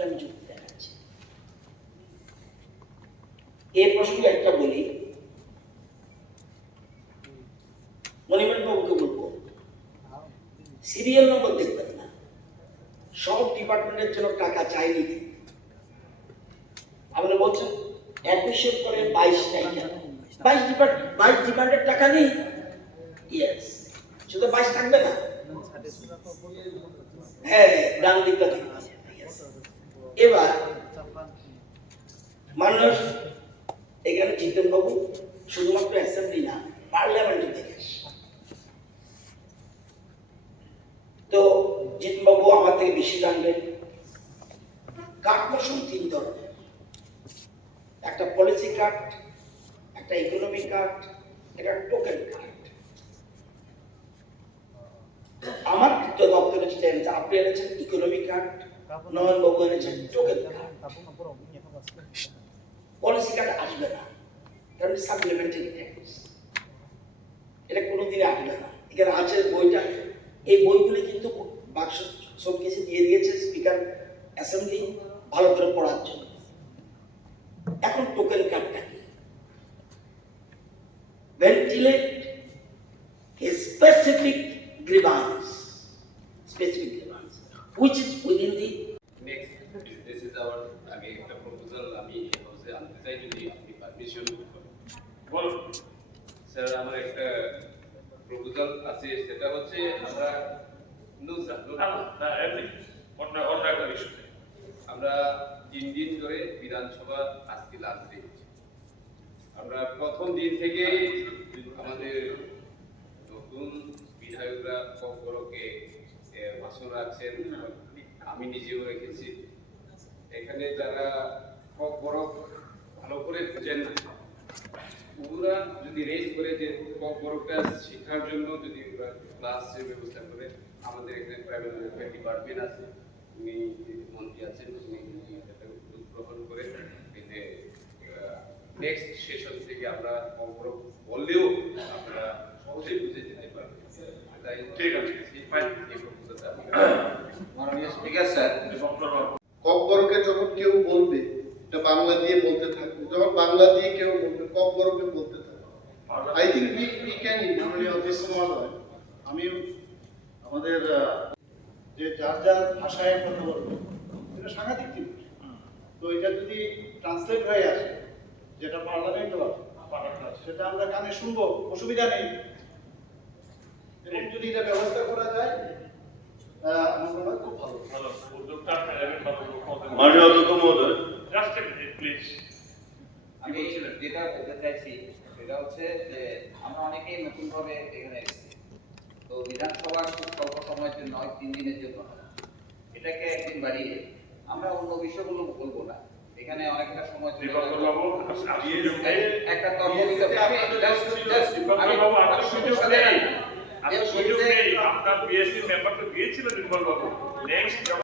আসলে আমি যুক্তি দেখাচ্ছি। এই প্রসঙ্গে একটা বলি, মনিমেন্ট বাবুকে বলবো সিরিয়াল নম্বর দেখবেন না, সব ডিপার্টমেন্টের জন্য টাকা চাইনি। আপনি বলছেন 21-এর পরে 22 নাই কেন? 22 ডিপার্টমেন্টের টাকা নেই। ইয়েস, শুধু 22 থাকবে না। হ্যাঁ, ডান দিকটা ঠিক আছে। এবার মানুষ এখানে জিতেন বাবু শুধুমাত্র অ্যাসেম্বলি না, পার্লামেন্টে থেকে তো জিতেন বাবু আমার থেকে বেশি জানবেন। কার্ড মোশন 3 ধরনের, একটা পলিসি কার্ড, একটা ইকোনমি কার্ড, একটা টোকেন কার্ড। আমার দপ্তরে যেটা এনেছে, আপনি এনেছেন ইকোনমি কার্ড, নয়ন বাবু এনেছেন টোকেন কার্ড। পলিসি কার্ড আসবে না, কারণ সাপ্লিমেন্টারি ট্যাক্স, এটা কোনোদিনই আসবে না। এখানে আছে বইটা, এই বইগুলি কিন্তু বাক্স সব কিছু দিয়ে দিয়েছে স্পিকার অ্যাসেম্বলি ভালো করে পড়ার জন্য। এখন টোকেন কার্ডটা কি? Ventilate a specific grievance which is within the next. This is our again the proposal. আমি হচ্ছে আনতে চাই যদি আপনি পারমিশন বলুন। স্যার, আমার একটা প্রপোজাল আছে, সেটা হচ্ছে আমরা আমরা 3 দিন ধরে বিধানসভা আজকে লাস্ট দিন, আমরা প্রথম দিন থেকে আমাদের নতুন বিধায়করা ককবরকে ভাষণ রাখছেন, আমি নিজেও রেখেছি। এখানে যারা ককবরক ভালো করে বুঝেন না, ওরা যদি রেজ করে যে ককবরকটা শেখার জন্য যদি ক্লাসের ব্যবস্থা করে, আমাদের এখানে প্রাইভেট ওয়েলফেয়ার ডিপার্টমেন্ট আছে, উনি মন্ত্রী আছেন, উনি এটা উদ্যোগ গ্রহণ করে নেক্সট সেশন থেকে আমরা ককবরক বললেও আমরা সহজেই বুঝে যেতে পারবো। ঠিক আছে, মাননীয় স্পিকার স্যার, ককবরকে যখন কেউ বলবে এটা বাংলা দিয়ে বলতে থাকবে, যখন বাংলা দিয়ে কেউ বলবে ককবরকে বলতে থাকবে। আই থিংক উই ক্যান মাননীয় অধ্যক্ষ মহোদয়, আমি আমাদের যে যার যার ভাষায় কথা বলবো এটা সাংঘাতিক জিনিস। তো এটা যদি ট্রান্সলেট হয়ে আসে, যেটা পার্লামেন্ট সেটা আমরা কানে শুনবো, অসুবিধা নেই। এবং যদি এটা ব্যবস্থা করা যায় আমার মনে হয় খুব ভালো। মাননীয় অধ্যক্ষ মহোদয়, আমি যেটা বলতে চাইছি সেটা হচ্ছে যে আমরা অনেকেই নতুন ভাবে এখানে এসেছি, তো বিধানসভা খুব স্বল্প সময়ের জন্য 3 দিনের জন্য, এটাকে একদিন বাড়িয়ে আমরা অন্য বিষয়গুলো বলবো না। এখানে অনেকটা সময় একটা তর্ক আপনার বিএসসি মেম্বার তো গিয়েছিল নির্মল বাবু। নেক্সট